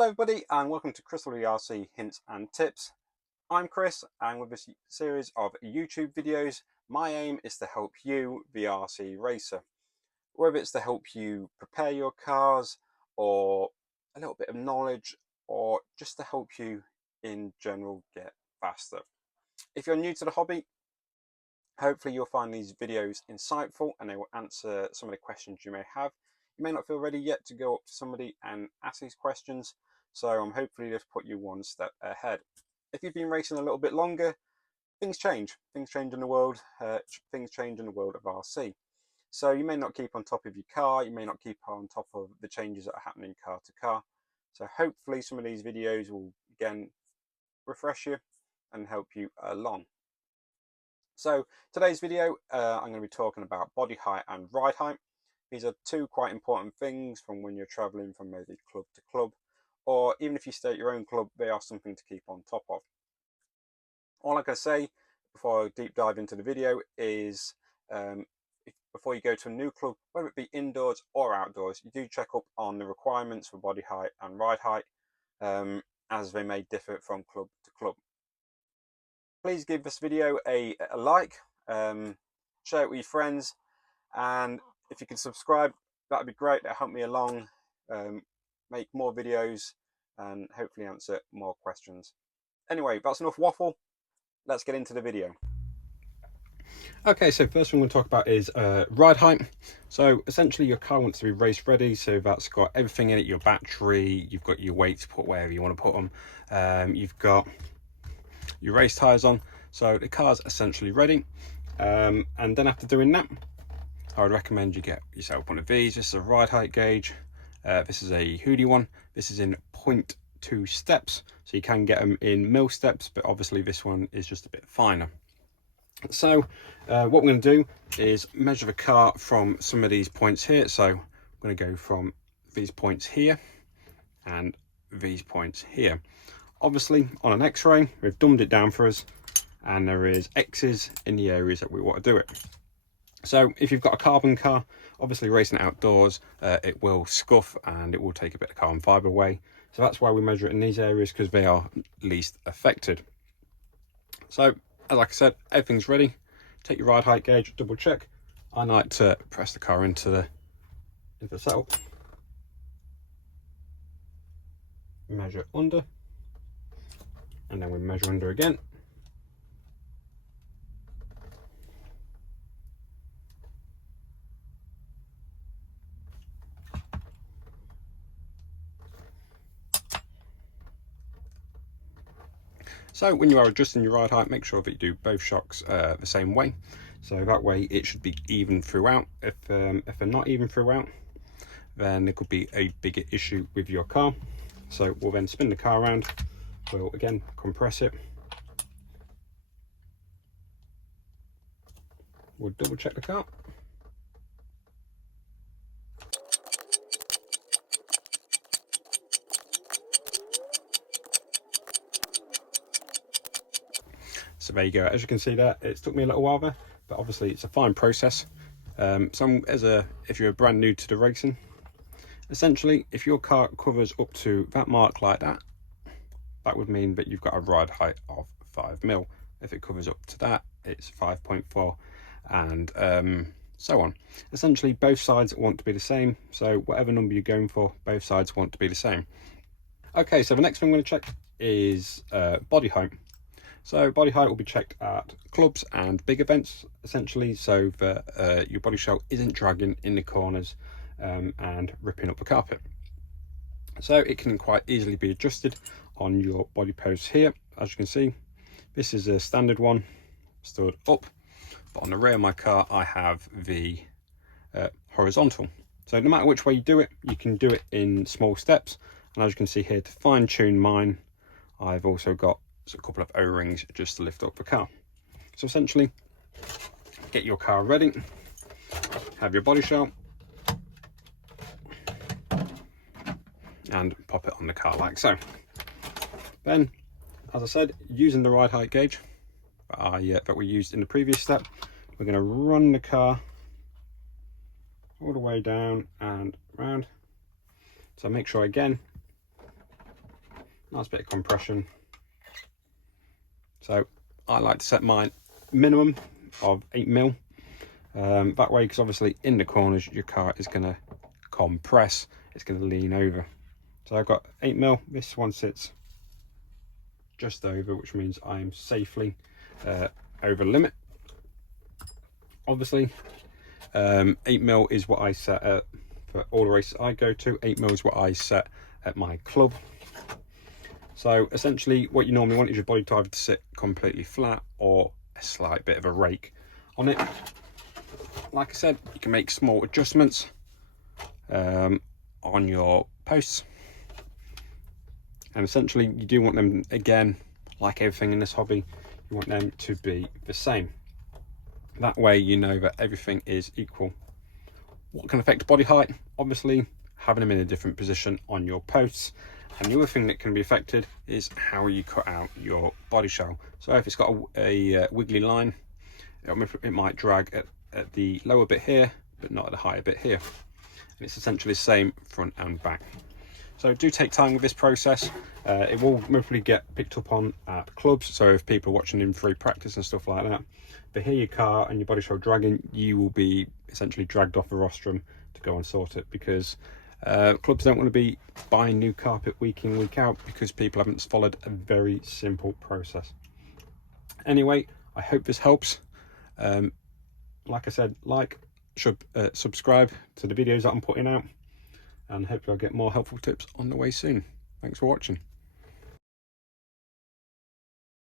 Hello everybody and welcome to Chris RC Hints and Tips. I'm Chris, and with this series of YouTube videos my aim is to help you, the RC racer. Whether it's to help you prepare your cars or a little bit of knowledge or just to help you in general get faster. If you're new to the hobby, hopefully you'll find these videos insightful and they will answer some of the questions you may have. You may not feel ready yet to go up to somebody and ask these questions, so I'm hopefully just put you one step ahead. If you've been racing a little bit longer, things change. Things change in the world. Things change in the world of RC. So you may not keep on top of your car. You may not keep on top of the changes that are happening car to car. So hopefully some of these videos will again refresh you and help you along. So today's video, I'm going to be talking about body height and ride height. These are two quite important things from when you're traveling from maybe club to club, or even if you stay at your own club, they are something to keep on top of. All I can say before I deep dive into the video is before you go to a new club, whether it be indoors or outdoors, you do check up on the requirements for body height and ride height, as they may differ from club to club. Please give this video a like, share it with your friends, and if you can subscribe, that'd be great. That'll help me along, make more videos and hopefully answer more questions. Anyway, that's enough waffle. Let's get into the video. Okay, so first thing I'm going to talk about is ride height. So essentially your car wants to be race ready, so that's got everything in it: your battery, you've got your weights to put wherever you want to put them, you've got your race tires on, so the car's essentially ready. And then after doing that, I would recommend you get yourself one of these. This is a ride height gauge. This is a Hoodie one. This is in 0.2 steps, so you can get them in mil steps, but obviously this one is just a bit finer. So what we're going to do is measure the car from some of these points here. So I'm going to go from these points here and these points here. Obviously on an X-ray we've dumbed it down for us, and there is X's in the areas that we want to do it. So if you've got a carbon car, obviously racing outdoors, it will scuff and it will take a bit of carbon fibre away. So that's why we measure it in these areas, because they are least affected. So like I said, everything's ready. Take your ride height gauge, double check. I like to press the car into the setup. Measure under, and then we measure under again. So when you are adjusting your ride height, make sure that you do both shocks the same way, so that way it should be even throughout. If they're not even throughout, then there could be a bigger issue with your car. So we'll then spin the car around, we'll again compress it, we'll double check the car. So there you go. As you can see there, it's took me a little while there, but obviously it's a fine process. If you're brand new to the racing, essentially if your car covers up to that mark like that, that would mean that you've got a ride height of 5 mil. If it covers up to that, it's 5.4, and so on. Essentially both sides want to be the same, so whatever number you're going for, both sides want to be the same. Okay, so the next thing I'm going to check is body height. So body height will be checked at clubs and big events, essentially, so that your body shell isn't dragging in the corners and ripping up the carpet. So it can quite easily be adjusted on your body posts here. As you can see, this is a standard one, stood up, but on the rear of my car I have the horizontal. So no matter which way you do it, you can do it in small steps. And as you can see here, to fine tune mine, I've also got a couple of O-rings just to lift up the car. So essentially, get your car ready, have your body shell, and pop it on the car like so. Then, as I said, using the ride height gauge that we used in the previous step, we're going to run the car all the way down and round. So make sure again nice bit of compression. So I like to set mine minimum of 8mm. That way, because obviously in the corners your car is going to compress, it's going to lean over. So I've got 8mm. This one sits just over, which means I'm safely over limit. Obviously 8mm is what I set at for all the races I go to. 8mm is what I set at my club. So essentially what you normally want is your body to either to sit completely flat or a slight bit of a rake on it. Like I said, you can make small adjustments on your posts, and essentially you do want them, again, like everything in this hobby, you want them to be the same. That way you know that everything is equal. What can affect body height? Obviously having them in a different position on your posts, and the other thing that can be affected is how you cut out your body shell. So if it's got a wiggly line, it might drag at the lower bit here but not at the higher bit here, and it's essentially the same front and back. So do take time with this process. It will hopefully get picked up on at clubs, so if people are watching in free practice and stuff like that, if they hear your car and your body shell dragging, you will be essentially dragged off the rostrum to go and sort it, because clubs don't want to be buying new carpet week in, week out, because people haven't followed a very simple process. Anyway, I hope this helps. Like I said, subscribe to the videos that I'm putting out, and hopefully I'll get more helpful tips on the way soon. Thanks for watching.